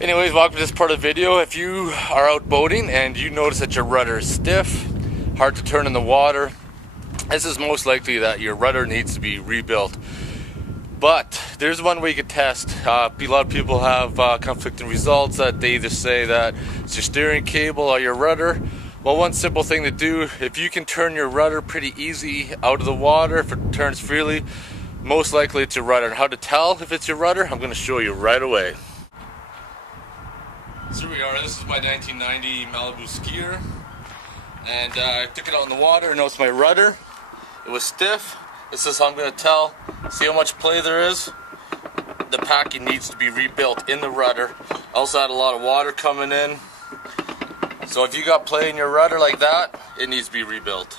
Anyways, welcome to this part of the video. If you are out boating and you notice that your rudder is stiff, hard to turn in the water, this is most likely that your rudder needs to be rebuilt. But there's one way you could test. A lot of people have conflicting results that they either say that it's your steering cable or your rudder. Well, one simple thing to do, if you can turn your rudder pretty easy out of the water, if it turns freely, most likely it's your rudder. And how to tell if it's your rudder, I'm going to show you right away. So here we are, this is my 1990 Malibu skier, and I took it out in the water, noticed my rudder, it was stiff. This is how I'm going to tell, see how much play there is. The packing needs to be rebuilt in the rudder. I also had a lot of water coming in, so if you got play in your rudder like that, it needs to be rebuilt.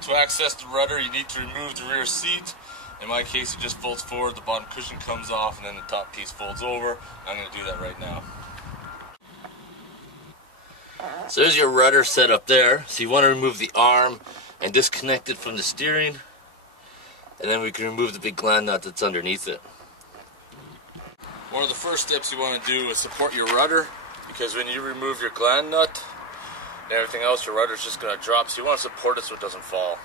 To access the rudder, you need to remove the rear seat. In my case, it just folds forward, the bottom cushion comes off, and then the top piece folds over. I'm going to do that right now. So there's your rudder set up there. So you want to remove the arm and disconnect it from the steering, and then we can remove the big gland nut that's underneath it. One of the first steps you want to do is support your rudder, because when you remove your gland nut and everything else, your rudder is just going to drop. So you want to support it so it doesn't fall.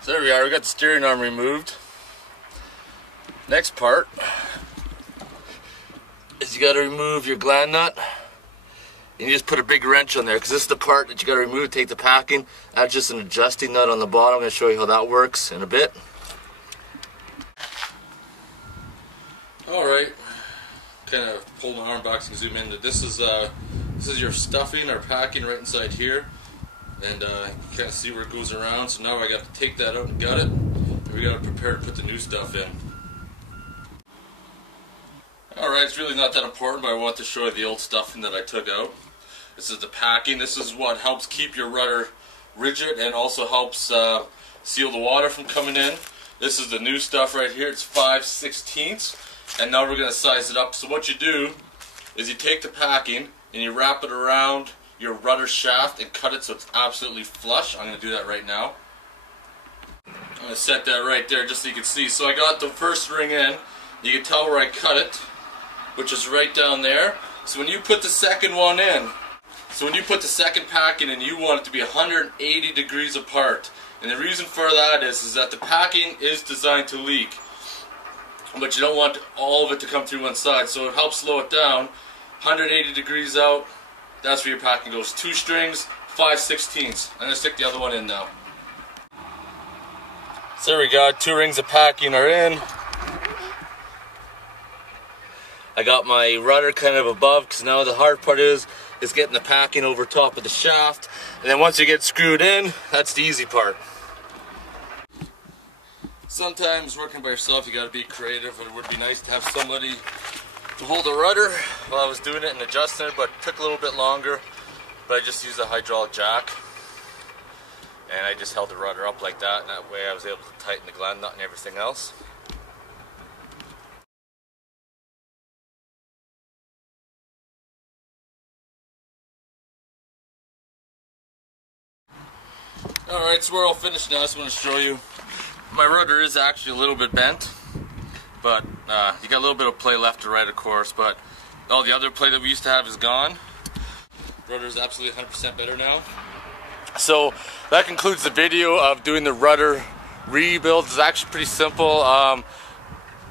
So there we are, we got the steering arm removed. Next part is you got to remove your gland nut. And you just put a big wrench on there, because this is the part that you got to remove, take the packing. That's just an adjusting nut on the bottom. I'm going to show you how that works in a bit. Alright, kind of pull my arm back and zoom in. This is your stuffing or packing right inside here. And you kind of see where it goes around. So now I got to take that out and gut it. And we got to prepare to put the new stuff in. Alright, it's really not that important, but I want to show you the old stuffing that I took out. This is the packing. This is what helps keep your rudder rigid and also helps seal the water from coming in. This is the new stuff right here. It's 5/16. And now we're going to size it up. So what you do is you take the packing and you wrap it around your rudder shaft and cut it so it's absolutely flush. I'm going to do that right now. I'm going to set that right there just so you can see. So I got the first ring in. You can tell where I cut it, which is right down there. So when you put the second one in, so when you put the second packing in, you want it to be 180 degrees apart. And the reason for that is that the packing is designed to leak, but you don't want all of it to come through one side. So it helps slow it down. 180 degrees out. That's where your packing goes. 2 strings, 5/16. I'm going to stick the other one in now. So there we go. 2 rings of packing are in. I got my rudder kind of above, because now the hard part is getting the packing over top of the shaft. And then once you get screwed in, that's the easy part. Sometimes working by yourself, you got to be creative. It would be nice to have somebody to hold the rudder while I was doing it and adjusting it, but it took a little bit longer. But I just used a hydraulic jack, and I just held the rudder up like that, and that way I was able to tighten the gland nut and everything else. Alright, so we're all finished now. I just want to show you. My rudder is actually a little bit bent, but you got a little bit of play left to right, of course, but all the other play that we used to have is gone. Rudder is absolutely 100% better now. So that concludes the video of doing the rudder rebuild. It's actually pretty simple.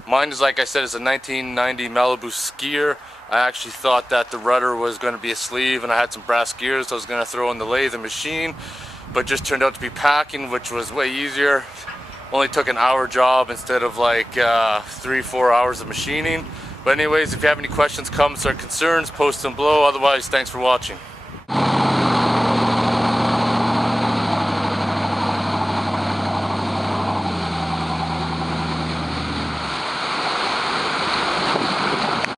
Mine is, like I said, is a 1990 Malibu skier. I actually thought that the rudder was going to be a sleeve, and I had some brass gears I was going to throw in the lathe and machine, but just turned out to be packing, which was way easier. Only took an hour job instead of like 3-4 hours of machining. But anyways, if you have any questions, comments, or concerns, post them below. Otherwise, thanks for watching.